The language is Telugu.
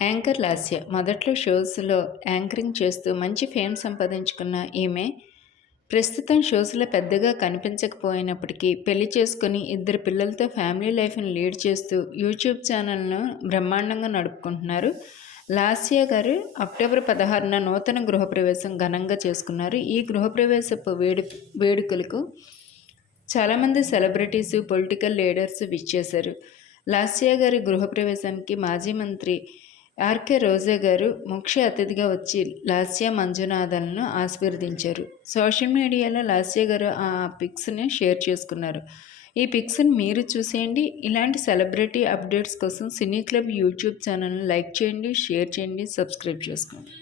యాంకర్ లాస్య మొదట్లో షోస్లో యాంకరింగ్ చేస్తూ మంచి ఫేమ్ సంపాదించుకున్న ఈమె ప్రస్తుతం షోస్లో పెద్దగా కనిపించకపోయినప్పటికీ పెళ్లి చేసుకుని 2 పిల్లలతో ఫ్యామిలీ లైఫ్ని లీడ్ చేస్తూ యూట్యూబ్ ఛానల్ను బ్రహ్మాండంగా నడుపుకుంటున్నారు. లాస్య గారు అక్టోబర్ 16న నూతన గృహప్రవేశం ఘనంగా చేసుకున్నారు. ఈ గృహప్రవేశపు వేడుకలకు చాలామంది సెలబ్రిటీసు, పొలిటికల్ లీడర్స్ విచ్చేశారు. లాస్య గారి గృహప్రవేశానికి మాజీ మంత్రి ఆర్కే రోజా గారు ముఖ్య అతిథిగా వచ్చి లాస్య మంజునాథన్ను ఆశీర్వదించారు. సోషల్ మీడియాలో లాస్య గారు ఆ పిక్స్ని షేర్ చేసుకున్నారు. ఈ పిక్స్ని మీరు చూసేయండి. ఇలాంటి సెలబ్రిటీ అప్డేట్స్ కోసం సినీ క్లబ్ యూట్యూబ్ ఛానల్ని లైక్ చేయండి, షేర్ చేయండి, సబ్స్క్రైబ్ చేసుకోండి.